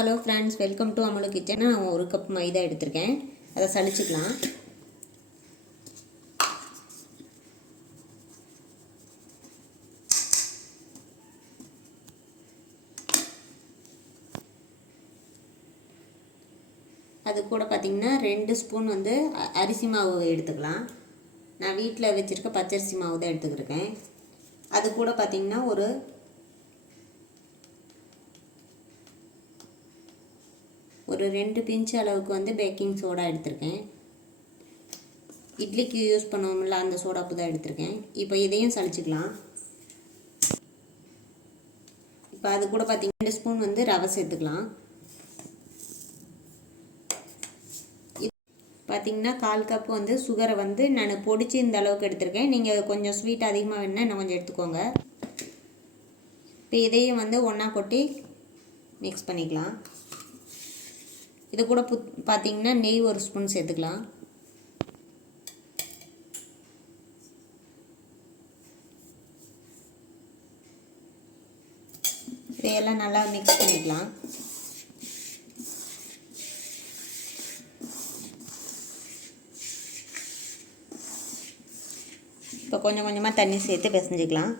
Hello friends, welcome to Amulu kitchen. நான் 1 cup மைதா எடுத்திருக்கேன். அதை சலிச்சுக்கலாம். அது கூட பார்த்திங்கன்னா 2 ஸ்பூன் அரிசி மாவு எடுத்துக்கலாம். நான் வீட்டில் வச்சுருக்க பச்சரிசி மாவு தான் எடுத்துக்கிருக்கேன். அது கூட பார்த்திங்கன்னா ஒரு 2 பிஞ்ச் அளவுக்கு பேக்கிங் சோடா எடுத்திருக்கேன். இட்லிக்கு யூஸ் பண்ணுவோம்ல, அந்த சோடாப்பு தான் எடுத்திருக்கேன். இப்போ இதையும் சலிச்சுக்கலாம். இப்போ அது கூட பார்த்திங்கன்னா 2 ஸ்பூன் ரவை சேர்த்துக்கலாம். பார்த்திங்கன்னா 1/4 கப் சுகரை நான் பொடிச்சு இந்த அளவுக்கு எடுத்திருக்கேன். நீங்கள் கொஞ்சம் ஸ்வீட் அதிகமாக வேணுன்னா இன்னும் கொஞ்சம் எடுத்துக்கோங்க. இப்போ இதையும் ஒன்றா கொட்டி மிக்ஸ் பண்ணிக்கலாம். இது கூட பார்த்திங்கன்னா நெய் 1 ஸ்பூன் சேர்த்துக்கலாம். இதையெல்லாம் நல்லா மிக்ஸ் பண்ணிக்கலாம். இப்போ கொஞ்சம் கொஞ்சமாக தண்ணி சேர்த்து பிசைஞ்சிக்கலாம்.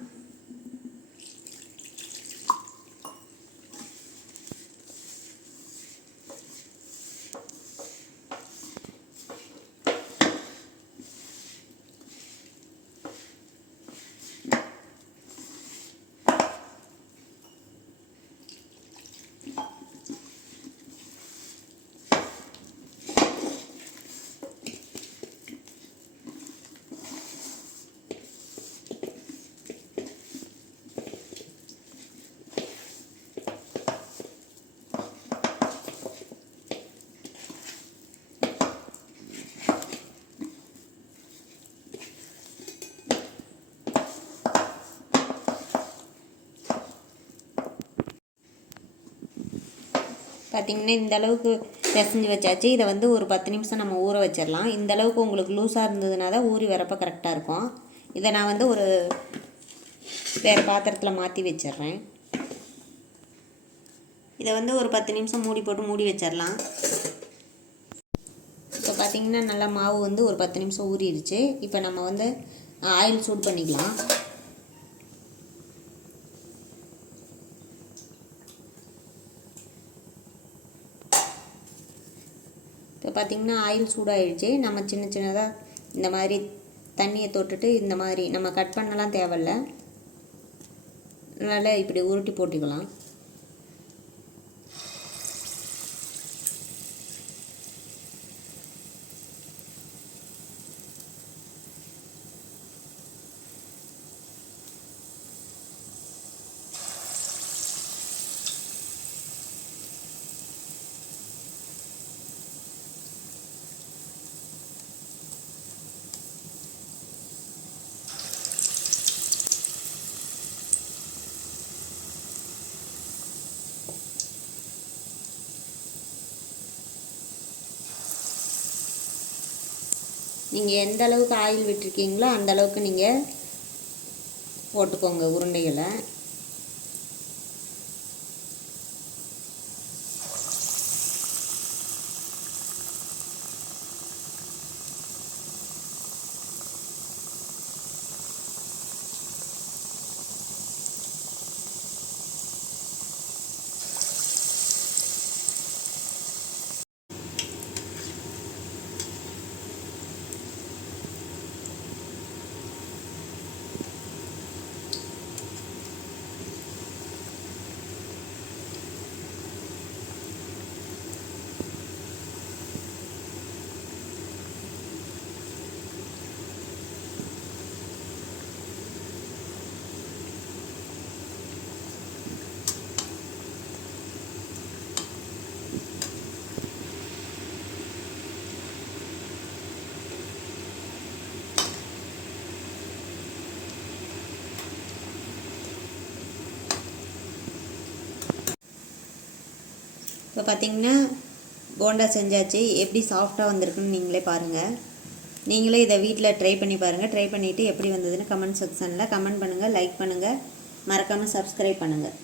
பார்த்திங்கன்னா இந்த அளவுக்கு பிசைஞ்சு வச்சாச்சு. இதை ஒரு 10 நிமிஷம் நம்ம ஊற வச்சிடலாம். இந்த அளவுக்கு உங்களுக்கு லூஸாக இருந்ததுனா தான் ஊறி வரப்போ கரெக்டாக இருக்கும். இதை நான் ஒரு வேறு பாத்திரத்தில் மாற்றி வச்சிட்றேன். இதை ஒரு 10 நிமிஷம் மூடி போட்டு மூடி வச்சிடலாம். இப்போ பார்த்திங்கன்னா நல்லா மாவு ஒரு 10 நிமிஷம் ஊறிடுச்சு. இப்போ நம்ம ஆயில் சூட் பண்ணிக்கலாம். இப்போ பார்த்திங்கன்னா ஆயில் சூடாகிடுச்சு. நம்ம சின்ன சின்னதாக இந்த மாதிரி தண்ணியை தொட்டுட்டு இந்த மாதிரி நம்ம கட் பண்ணலாம் தேவையில்ல, நல்லா இப்படி உருட்டி போட்டுக்கலாம். நீங்கள் எந்த அளவுக்கு ஆயில் விட்டுருக்கீங்களோ அந்த அளவுக்கு நீங்கள் போட்டுக்கோங்க உருண்டைகளை. இப்போ பார்த்திங்கன்னா போண்டா செஞ்சாச்சு. எப்படி சாஃப்டாக வந்திருக்குன்னு நீங்களே பாருங்கள். நீங்களே இதை வீட்டில் ட்ரை பண்ணி பாருங்கள். ட்ரை பண்ணிவிட்டு எப்படி வந்ததுன்னு கமெண்ட் செக்ஷனில் கமெண்ட் பண்ணுங்கள், லைக் பண்ணுங்கள், மறக்காமல் சப்ஸ்கிரைப் பண்ணுங்கள்.